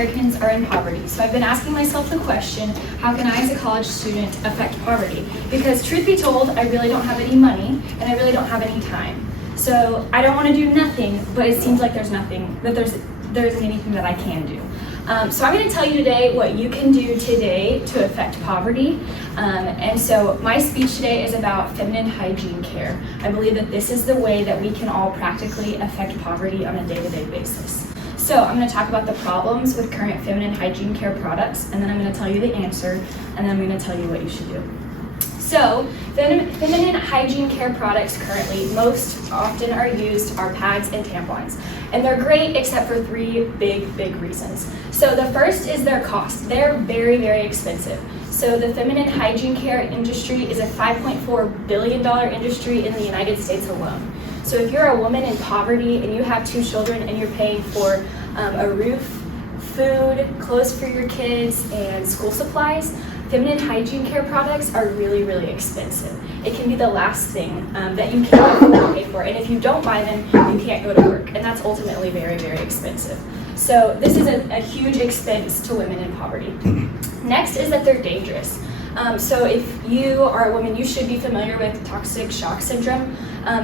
Americans are in poverty. So I've been asking myself the question, how can I as a college student affect poverty? Because truth be told, I really don't have any money and I really don't have any time. So I don't want to do nothing, but it seems like there isn't anything that I can do. So I'm going to tell you today what you can do today to affect poverty. And so my speech today is about feminine hygiene care. I believe that this is the way that we can all practically affect poverty on a day-to-day basis. So I'm going to talk about the problems with current feminine hygiene care products, and then I'm going to tell you the answer, and then I'm going to tell you what you should do. So, feminine hygiene care products currently most often are used are pads and tampons. And they're great except for three big reasons. So the first is their cost. They're very expensive. So the feminine hygiene care industry is a $5.4 billion industry in the United States alone. So if you're a woman in poverty and you have 2 children and you're paying for a roof, food, clothes for your kids, and school supplies, feminine hygiene care products are really expensive. It can be the last thing that you can afford to pay for, and if you don't buy them, you can't go to work, and that's ultimately very expensive. So this is a huge expense to women in poverty. Next is that they're dangerous. So if you are a woman, you should be familiar with toxic shock syndrome.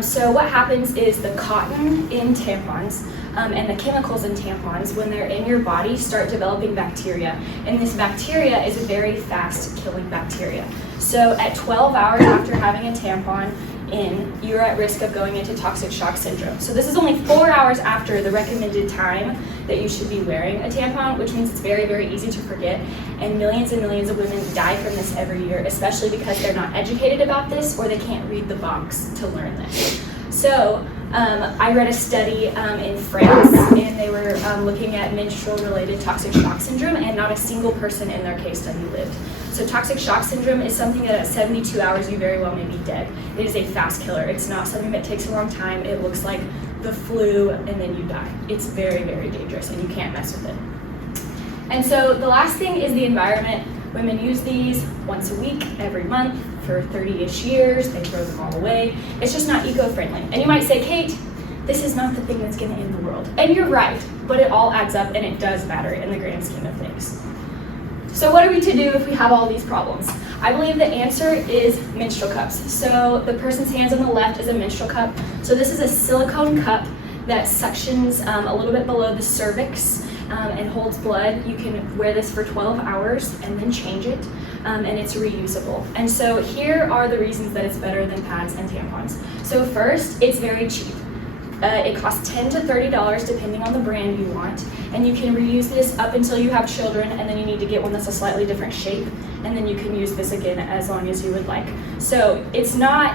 So what happens is the cotton in tampons and the chemicals in tampons, when they're in your body, start developing bacteria. And this bacteria is a very fast killing bacteria. So at 12 hours after having a tampon in, you're at risk of going into toxic shock syndrome. So this is only 4 hours after the recommended time that you should be wearing a tampon, which means it's very easy to forget. And millions of women die from this every year, especially because they're not educated about this or they can't read the box to learn this. So I read a study in France, and they were looking at menstrual-related toxic shock syndrome, and not a single person in their case study lived. So toxic shock syndrome is something that at 72 hours you very well may be dead. It is a fast killer. It's not something that takes a long time. It looks like the flu, and then you die. It's very dangerous, and you can't mess with it. And so the last thing is the environment. Women use these once a week, every month, for 30-ish years. They throw them all away. It's just not eco-friendly. And you might say, Kate, this is not the thing that's going to end the world. And you're right, but it all adds up, and it does matter in the grand scheme of things. So what are we to do if we have all these problems? I believe the answer is menstrual cups. So the person's hands on the left is a menstrual cup. So this is a silicone cup that suctions a little bit below the cervix and holds blood. You can wear this for 12 hours and then change it, and it's reusable. And so here are the reasons that it's better than pads and tampons. So first, it's very cheap. It costs $10 to $30 depending on the brand you want, and you can reuse this up until you have children, and then you need to get one that's a slightly different shape, and then you can use this again as long as you would like. So it's not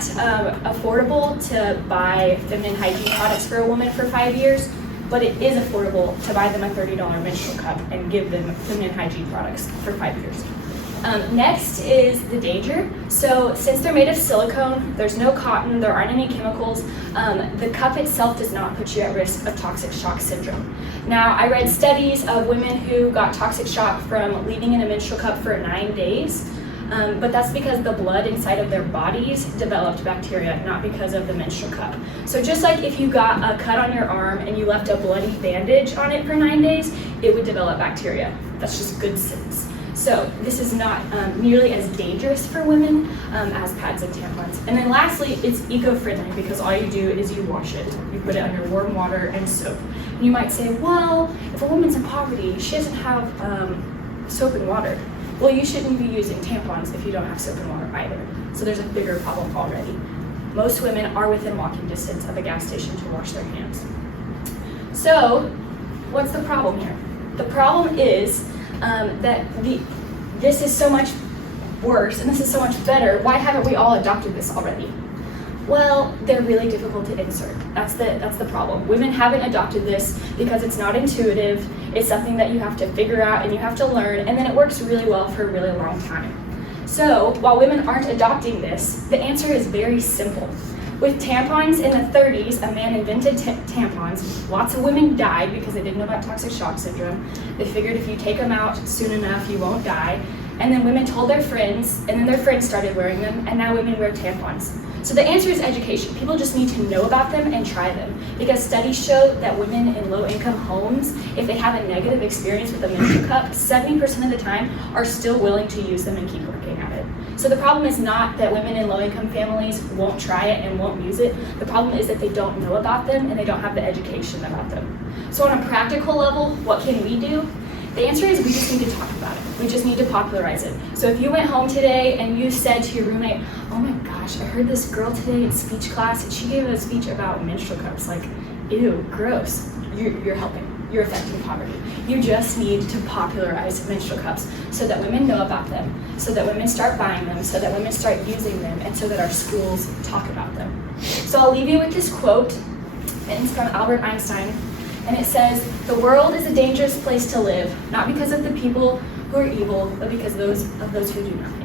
affordable to buy feminine hygiene products for a woman for 5 years, but it is affordable to buy them a $30 menstrual cup and give them feminine hygiene products for 5 years. Next is the danger. So since they're made of silicone, there's no cotton, there aren't any chemicals, the cup itself does not put you at risk of toxic shock syndrome. Now, I read studies of women who got toxic shock from leaving in a menstrual cup for 9 days, but that's because the blood inside of their bodies developed bacteria, not because of the menstrual cup. So just like if you got a cut on your arm and you left a bloody bandage on it for 9 days, it would develop bacteria. That's just good sense. So this is not nearly as dangerous for women as pads and tampons. And then lastly, it's eco-friendly because all you do is you wash it. You put it under warm water and soap. And you might say, well, if a woman's in poverty, she doesn't have soap and water. Well, you shouldn't be using tampons if you don't have soap and water either. So there's a bigger problem already. Most women are within walking distance of a gas station to wash their hands. So what's the problem here? The problem is that this is so much worse and this is so much better. Why haven't we all adopted this already? Well, they're really difficult to insert. That's the problem. Women haven't adopted this because it's not intuitive. It's something that you have to figure out and you have to learn, and then it works really well for a really long time. So while women aren't adopting this, the answer is very simple. With tampons in the 30s, a man invented tampons. Lots of women died because they didn't know about toxic shock syndrome. They figured if you take them out soon enough, you won't die. And then women told their friends, and then their friends started wearing them, and now women wear tampons. So the answer is education. People just need to know about them and try them, because studies show that women in low-income homes, if they have a negative experience with a menstrual cup, 70% of the time are still willing to use them and keep working at it. So the problem is not that women in low-income families won't try it and won't use it. The problem is that they don't know about them and they don't have the education about them. So on a practical level, what can we do? The answer is we just need to talk about it. We just need to popularize it. So if you went home today and you said to your roommate, oh my gosh, I heard this girl today in speech class and she gave a speech about menstrual cups, like, ew, gross, you're helping. You're affecting poverty. You just need to popularize menstrual cups so that women know about them, so that women start buying them, so that women start using them, and so that our schools talk about them. So I'll leave you with this quote, and it's from Albert Einstein, and it says, "The world is a dangerous place to live, not because of the people who are evil, but because of those who do not."